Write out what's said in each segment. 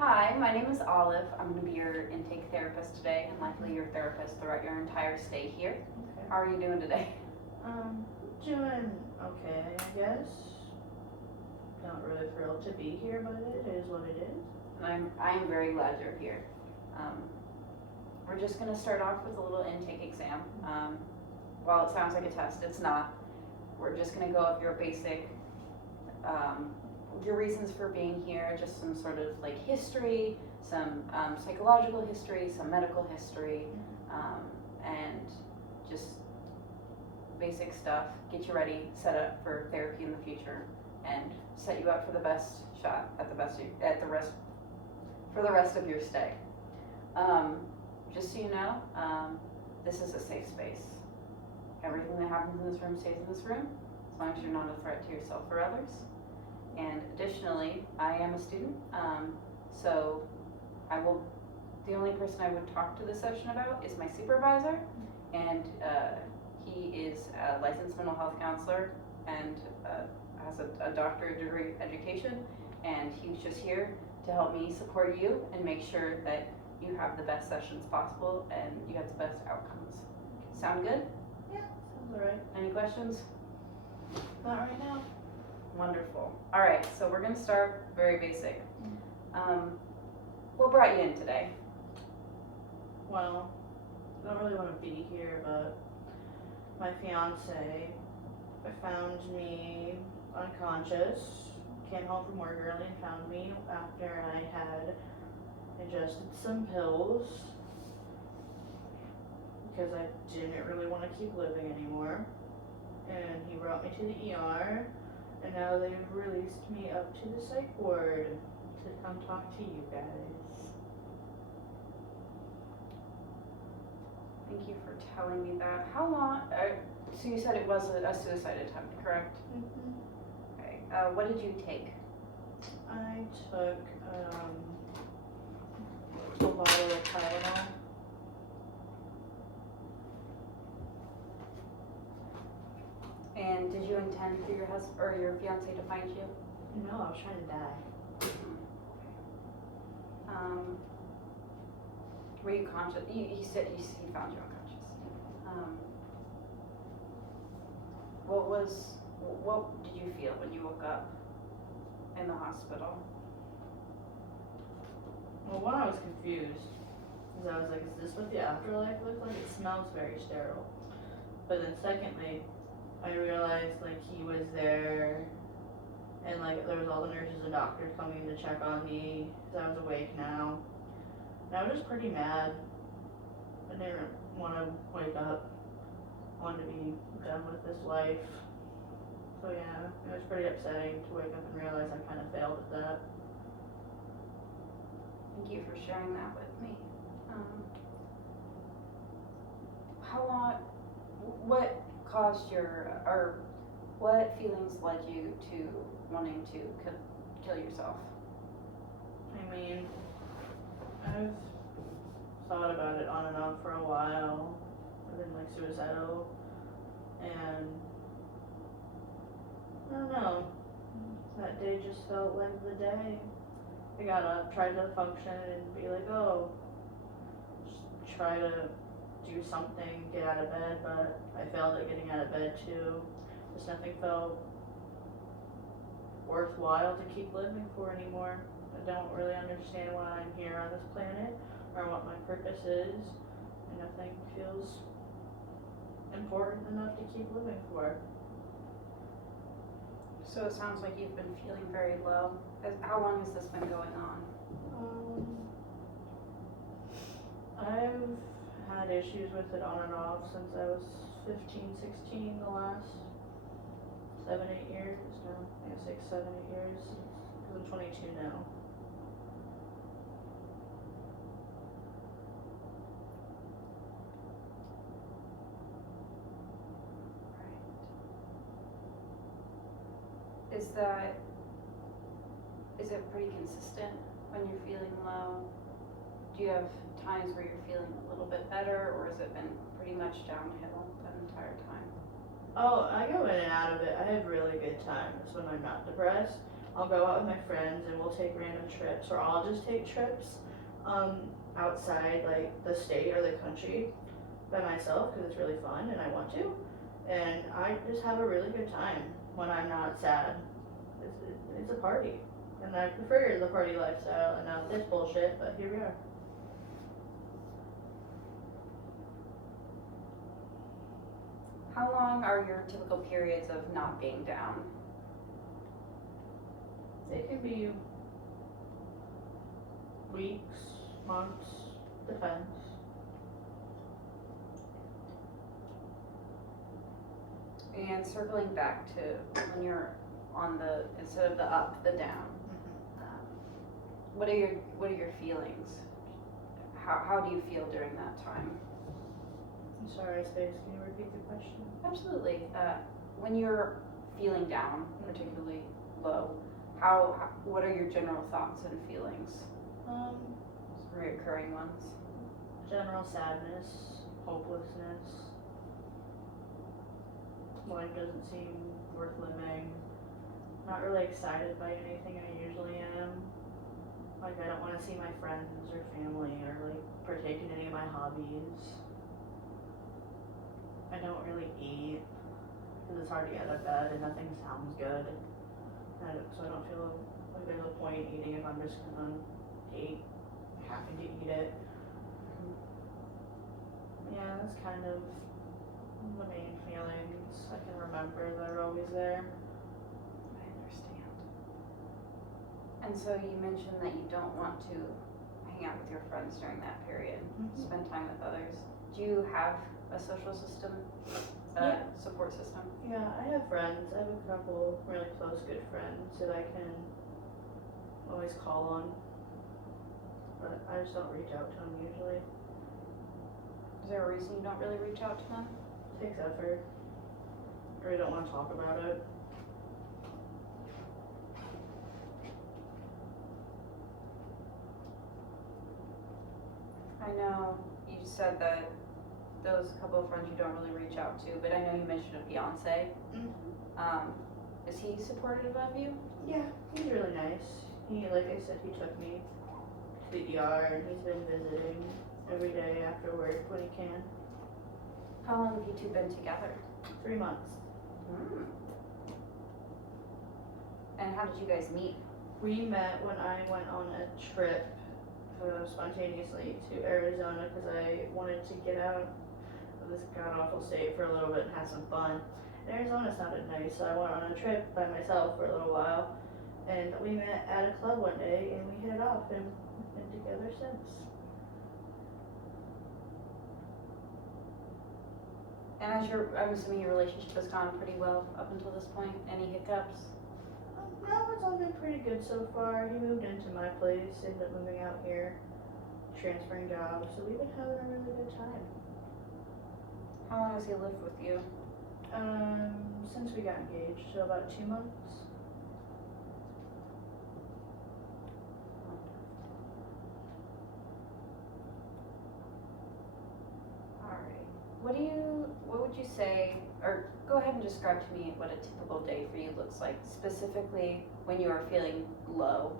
Hi, my name is Olive. I'm going to be your intake therapist today and likely your therapist throughout your entire stay here. Okay. How are you doing today? Doing okay, I guess. Not really thrilled to be here, but it is what it is. And I am very glad you're here. We're just going to start off with a little intake exam. While it sounds like a test, it's not. We're just going to go over your basic, your reasons for being here, just some sort of like history, some psychological history, some medical history, and just basic stuff. Get you ready, set up for therapy in the future, and set you up for the best shot at for the rest of your stay. Just so you know, this is a safe space. Everything that happens in this room stays in this room, as long as you're not a threat to yourself or others. And additionally, I am a student, so the only person I would talk to this session about is my supervisor, and he is a licensed mental health counselor and has a doctorate degree education, and he's just here to help me support you and make sure that you have the best sessions possible and you have the best outcomes. Sound good? Yeah, sounds alright. Any questions? Not right now. Wonderful. All right, so we're gonna start very basic. What brought you in today? Well, I don't really want to be here, but my fiance found me unconscious, came home from work early and found me after I had ingested some pills because I didn't really want to keep living anymore. And he brought me to the ER, and now they've released me up to the psych ward to come talk to you guys. Thank you for telling me that. How long? So you said it was a suicide attempt, correct? Mm-hmm. Okay. What did you take? I took a bottle of Tylenol. And did you intend for your husband or your fiance to find you? No, I was trying to die. Were you conscious? He said he found you unconscious. What did you feel when you woke up in the hospital? Well, one, I was confused. Because I was like, is this what the afterlife looks like? It smells very sterile. But then secondly, I realized like he was there and like there was all the nurses and doctors coming to check on me because I was awake now. And I was just pretty mad. I didn't want to wake up. I wanted to be done with this life. So yeah, it was pretty upsetting to wake up and realize I kind of failed at that. Thank you for sharing that with me. How long? What caused or what feelings led you to wanting to kill yourself? I mean, I've thought about it on and off for a while. I've been like suicidal, and I don't know. That day just felt like the day. I got up, tried to function, and be like, oh, just try to do something, get out of bed, but I failed at getting out of bed too. Just nothing felt worthwhile to keep living for anymore. I don't really understand why I'm here on this planet or what my purpose is, and nothing feels important enough to keep living for. So it sounds like you've been feeling very low. How long has this been going on? I've had issues with it on and off since I was 15, 16, the last 7, 8 years now. Yeah, 6, 7, 8 years. Because I'm 22 now. Is it pretty consistent when you're feeling low? Do you have times where you're feeling a little bit better, or has it been pretty much downhill that entire time? Oh, I go in and out of it. I have really good times when I'm not depressed. I'll go out with my friends and we'll take random trips, or I'll just take trips outside like the state or the country by myself because it's really fun and I want to. And I just have a really good time when I'm not sad. It's a party. And I prefer the party lifestyle, and now it's bullshit, but here we are. How long are your typical periods of not being down? It can be weeks, months, depends. And circling back to when you're on the, instead of the up, the down. What are your feelings? How do you feel during that time? I'm sorry, Space, can you repeat the question? Absolutely. When you're feeling down, particularly low, what are your general thoughts and feelings? Reoccurring ones. General sadness, hopelessness. Life doesn't seem worth living. Not really excited by anything I usually am. Like, I don't want to see my friends or family or like partake in any of my hobbies. I don't really eat because it's hard to get out of bed and nothing sounds good. So I don't feel like there's a point eating if I'm just gonna having to eat it. Yeah, that's kind of the main feelings I can remember that are always there. I understand. And so you mentioned that you don't want to hang out with your friends during that period, spend time with others. Do you have a social system, support system? Yeah, I have friends. I have a couple really close good friends that I can always call on. But I just don't reach out to them usually. Is there a reason you don't really reach out to them? It takes effort. Or I don't want to talk about it. I know you said that those couple of friends you don't really reach out to, but I know you mentioned a fiance. Is he supportive of you? Yeah, he's really nice. He, like I said, he took me to the ER and he's been visiting every day after work when he can. How long have you two been together? 3 months. And how did you guys meet? We met when I went on a trip spontaneously to Arizona because I wanted to get out of this god-awful state for a little bit and have some fun. And Arizona sounded nice, so I went on a trip by myself for a little while. And we met at a club one day and we hit it off and we've been together since. And I'm assuming your relationship has gone pretty well up until this point. Any hiccups? No, it's all been pretty good so far. He moved into my place, ended up moving out here, transferring jobs, so we've been having a really good time. How long has he lived with you? Since we got engaged, so about 2 months. What would you say, or go ahead and describe to me what a typical day for you looks like, specifically when you are feeling low?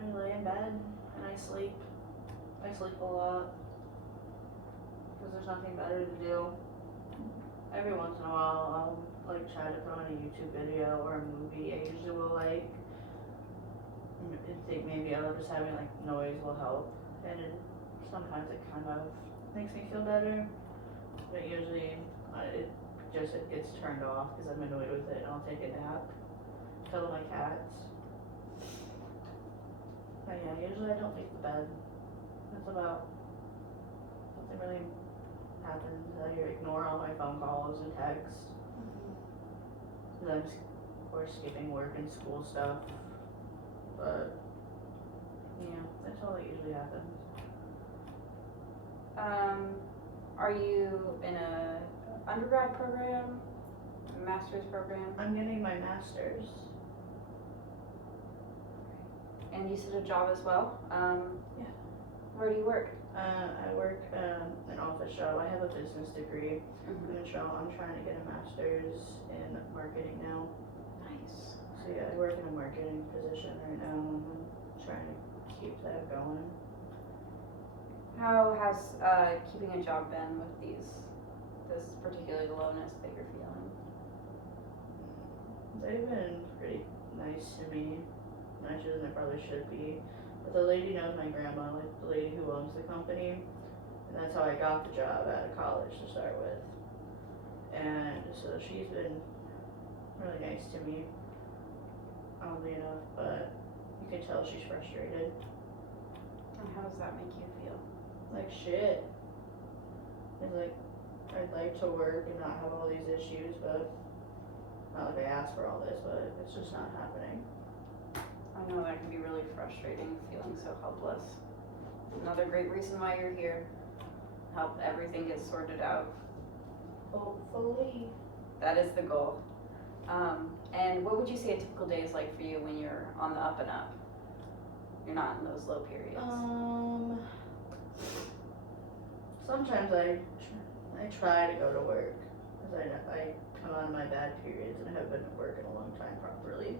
I lay in bed and I sleep. I sleep a lot because there's nothing better to do. Every once in a while I'll like try to put on a YouTube video or a movie. I usually will like think maybe just having like noise will help, and sometimes it kind of makes me feel better, but usually it gets turned off because I'm annoyed with it and I'll take a nap, cuddle my cats. But yeah, usually I don't leave the bed. That's about, nothing really happens. I ignore all my phone calls and texts. Then I'm, of course, skipping work and school stuff. But yeah, that's all that usually happens. Are you in a undergrad program, a master's program? I'm getting my master's. And you said a job as well? Yeah. Where do you work? I work an office job. I have a business degree. Mhm. I'm trying to get a master's in marketing now. Nice. So yeah, I work in a marketing position right now, and I'm trying to keep that going. How has keeping a job been with this particular lowness that you're feeling? They've been pretty nice to me, nicer than they probably should be. But the lady knows my grandma, like the lady who owns the company, and that's how I got the job out of college to start with. And so she's been really nice to me, oddly enough, but you can tell she's frustrated. And how does that make you feel? Like shit. It's like, I'd like to work and not have all these issues, but not like I asked for all this, but it's just not happening. I know that can be really frustrating, feeling so helpless. Another great reason why you're here. Help everything get sorted out. Hopefully. That is the goal. And what would you say a typical day is like for you when you're on the up and up? You're not in those low periods. Sometimes I try to go to work because I come out of my bad periods and I haven't been at work in a long time properly.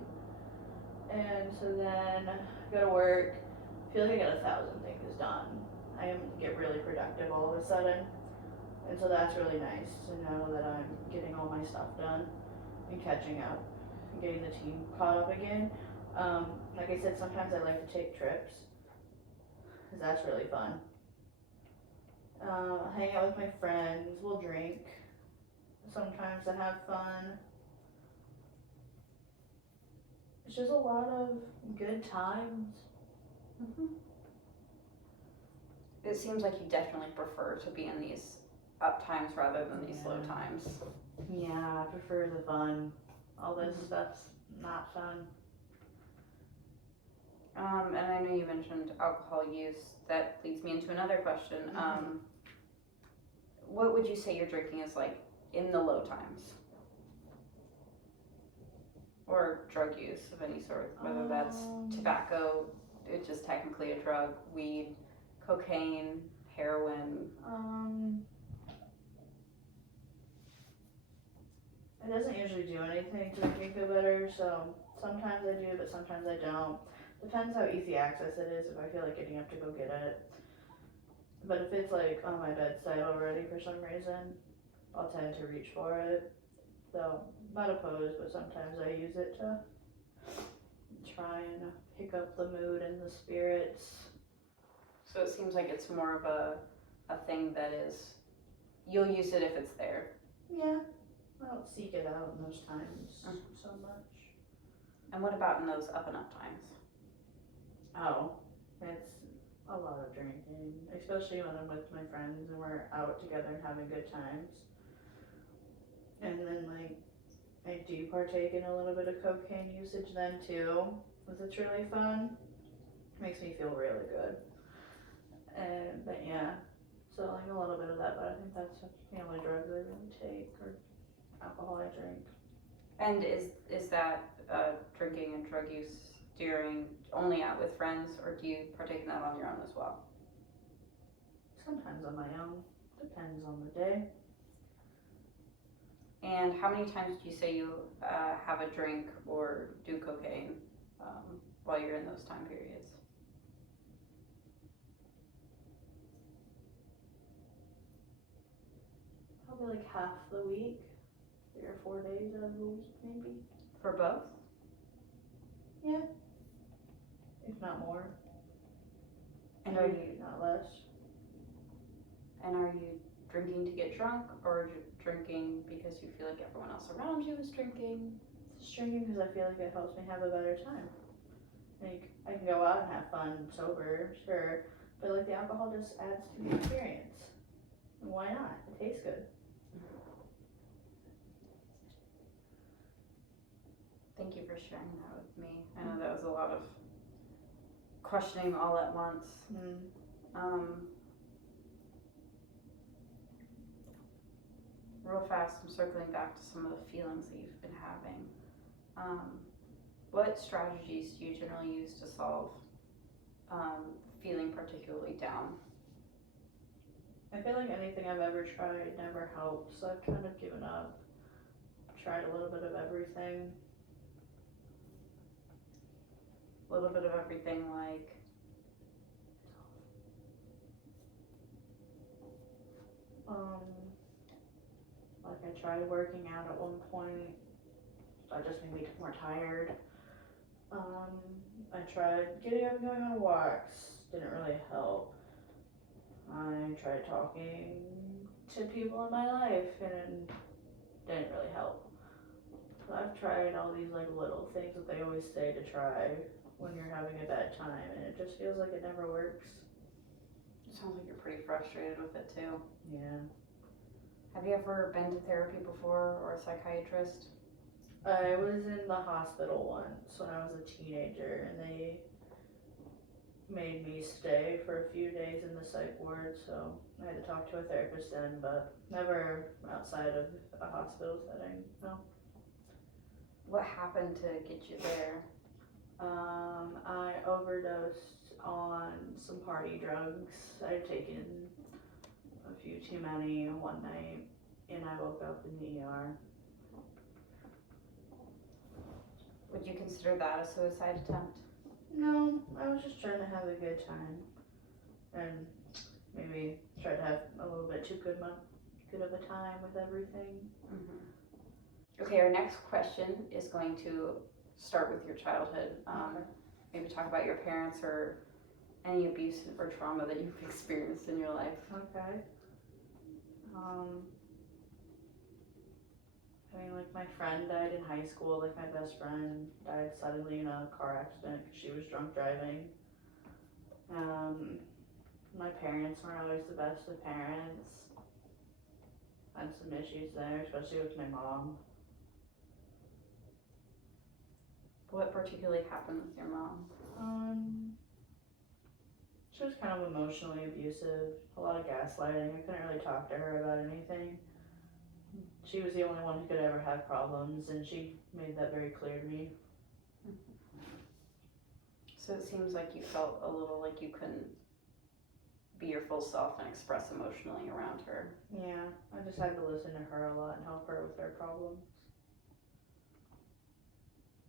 And so then go to work, feel like I got 1,000 things done. I get really productive all of a sudden. And so that's really nice to know that I'm getting all my stuff done and catching up and getting the team caught up again. Like I said, sometimes I like to take trips because that's really fun. Hang out with my friends, we'll drink sometimes to have fun. It's just a lot of good times. Mm-hmm. It seems like you definitely prefer to be in these up times rather than these low times. Yeah, I prefer the fun. All this stuff's not fun. And I know you mentioned alcohol use. That leads me into another question. What would you say your drinking is like in the low times? Or drug use of any sort, whether that's tobacco, it's just technically a drug, weed, cocaine, heroin. It doesn't usually do anything to make me feel better, so sometimes I do, but sometimes I don't. Depends how easy access it is, if I feel like getting up to go get it. But if it's like on my bedside already for some reason, I'll tend to reach for it. So, not opposed, but sometimes I use it to try and pick up the mood and the spirits. So it seems like it's more of a thing that is, you'll use it if it's there. Yeah, I don't seek it out in those times so much. And what about in those up and up times? Oh, it's a lot of drinking, especially when I'm with my friends and we're out together and having good times. And then like, I do partake in a little bit of cocaine usage then too, because it's really fun. Makes me feel really good. But yeah, so like a little bit of that, but I think that's the only drugs I really take, or alcohol I drink. And is that drinking and drug use during only out with friends, or do you partake in that on your own as well? Sometimes on my own, depends on the day. And how many times do you say you have a drink or do cocaine while you're in those time periods? Probably like half the week, 3 or 4 days out of the week maybe. For both? Yeah. If not more. And are you not less? And are you drinking to get drunk, or are you drinking because you feel like everyone else around you is drinking? Just drinking because I feel like it helps me have a better time. Like, I can go out and have fun sober, sure, but like the alcohol just adds to the experience. And why not? It tastes good. Thank you for sharing that with me. I know that was a lot of questioning all at once. Real fast, I'm circling back to some of the feelings that you've been having. What strategies do you generally use to solve feeling particularly down? I feel like anything I've ever tried never helped, so I've kind of given up. Tried a little bit of everything. A little bit of everything, like, Like I tried working out at one point. That just made me more tired. I tried getting up and going on walks. Didn't really help. I tried talking to people in my life and didn't really help. So I've tried all these like little things that they always say to try when you're having a bad time, and it just feels like it never works. it sounds like you're pretty frustrated with it too. Yeah. Have you ever been to therapy before or a psychiatrist? I was in the hospital once when I was a teenager, and they made me stay for a few days in the psych ward, so I had to talk to a therapist then, but never outside of a hospital setting, no. What happened to get you there? I overdosed on some party drugs. I'd taken a few too many one night, and I woke up in the ER. Would you consider that a suicide attempt? No, I was just trying to have a good time, and maybe try to have a little bit too good of a time with everything. Okay, our next question is going to start with your childhood. Okay. Maybe talk about your parents or any abuse or trauma that you've experienced in your life. Okay. I mean, like my friend died in high school. Like my best friend died suddenly in a car accident because she was drunk driving. My parents weren't always the best of parents. Had some issues there, especially with my mom. What particularly happened with your mom? She was kind of emotionally abusive, a lot of gaslighting. I couldn't really talk to her about anything. She was the only one who could ever have problems, and she made that very clear to me. So it seems like you felt a little like you couldn't be your full self and express emotionally around her. Yeah, I just had to listen to her a lot and help her with her problems.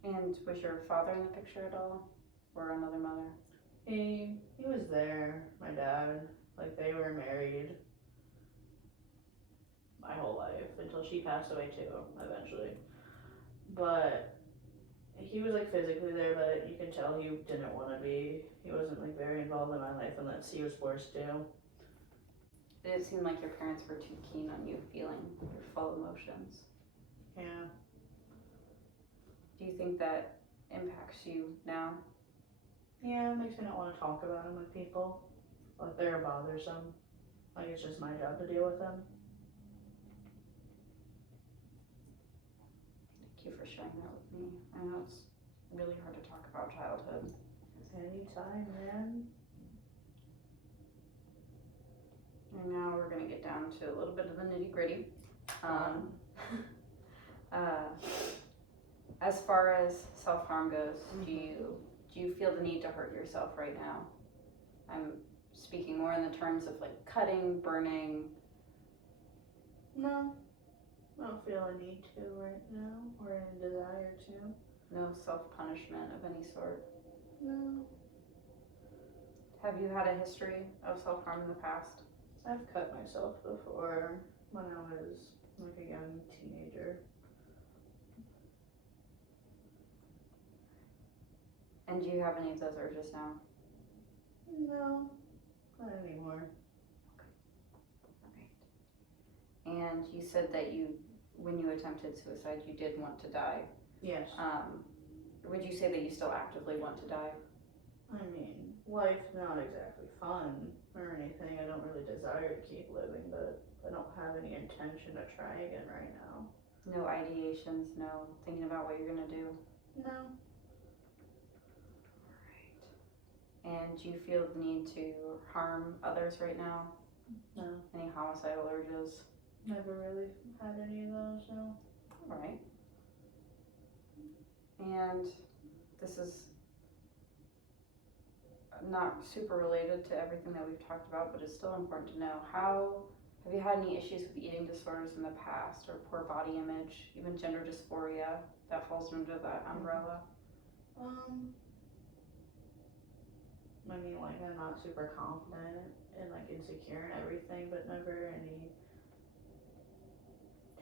And was your father in the picture at all? Or another mother? He was there, my dad. Like, they were married my whole life until she passed away too, eventually. But he was like physically there, but you can tell he didn't want to be. He wasn't like very involved in my life unless he was forced to. Did it seem like your parents were too keen on you feeling your full emotions? Yeah. Do you think that impacts you now? Yeah, it makes me not want to talk about them with people. Like they're bothersome. Like it's just my job to deal with them. Thank you for sharing that with me. I know it's really hard to talk about childhood. Anytime, man. And now we're gonna get down to a little bit of the nitty gritty. As far as self-harm goes, do you feel the need to hurt yourself right now? I'm speaking more in the terms of like cutting, burning. No. I don't feel a need to right now, or any desire to. No self-punishment of any sort. No. Have you had a history of self-harm in the past? I've cut myself before when I was like a young teenager. And do you have any of those urges now? No, not anymore. Alright. And you said that when you attempted suicide, you did want to die. Yes. Would you say that you still actively want to die? I mean, life's not exactly fun or anything. I don't really desire to keep living, but I don't have any intention to try again right now. No ideations, no thinking about what you're gonna do? No. And do you feel the need to harm others right now? No. Any homicidal urges? Never really had any of those, no. Alright. And this is not super related to everything that we've talked about, but it's still important to know. Have you had any issues with eating disorders in the past, or poor body image, even gender dysphoria that falls under that umbrella? I mean, like, I'm not super confident and, like, insecure and everything, but never any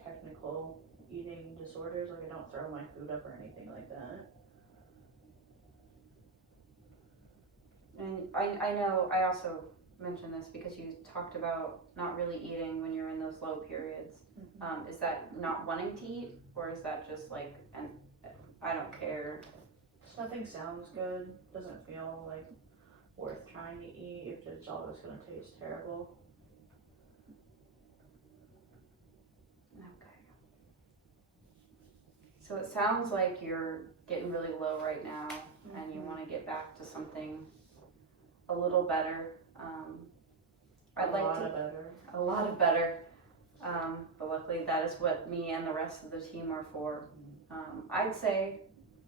technical eating disorders. Like, I don't throw my food up or anything like that. And I know I also mentioned this because you talked about not really eating when you're in those low periods. Is that not wanting to eat, or is that just like, and I don't care? Just nothing sounds good, doesn't feel, like, worth trying to eat if it's always gonna taste terrible. Okay. So it sounds like you're getting really low right now, and you want to get back to something a little better. I'd like to Better. a lot of better. But luckily, that is what me and the rest of the team are for. I'd say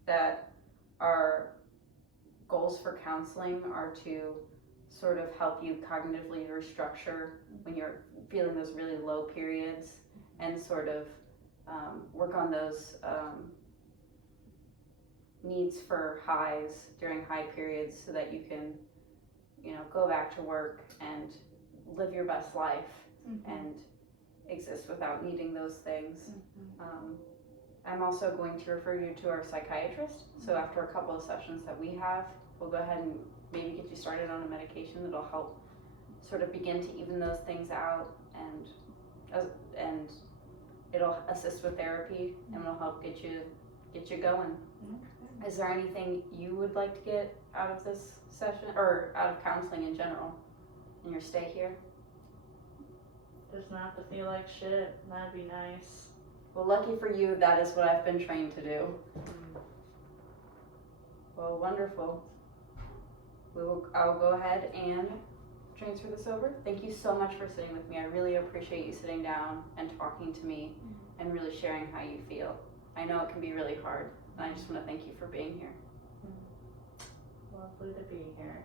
that our goals for counseling are to sort of help you cognitively restructure when you're feeling those really low periods, and sort of work on those needs for highs during high periods, so that you can, go back to work and live your best life and exist without needing those things. I'm also going to refer you to our psychiatrist. So after a couple of sessions that we have, we'll go ahead and maybe get you started on a medication that'll help sort of begin to even those things out, and it'll assist with therapy, and it'll help get you going. Is there anything you would like to get out of this session, or out of counseling in general, in your stay here? Does not have to feel like shit. That'd be nice. Well, lucky for you, that is what I've been trained to do. Well, wonderful. I will go ahead and transfer this over. Thank you so much for sitting with me. I really appreciate you sitting down and talking to me and really sharing how you feel. I know it can be really hard, and I just want to thank you for being here. Lovely to be here.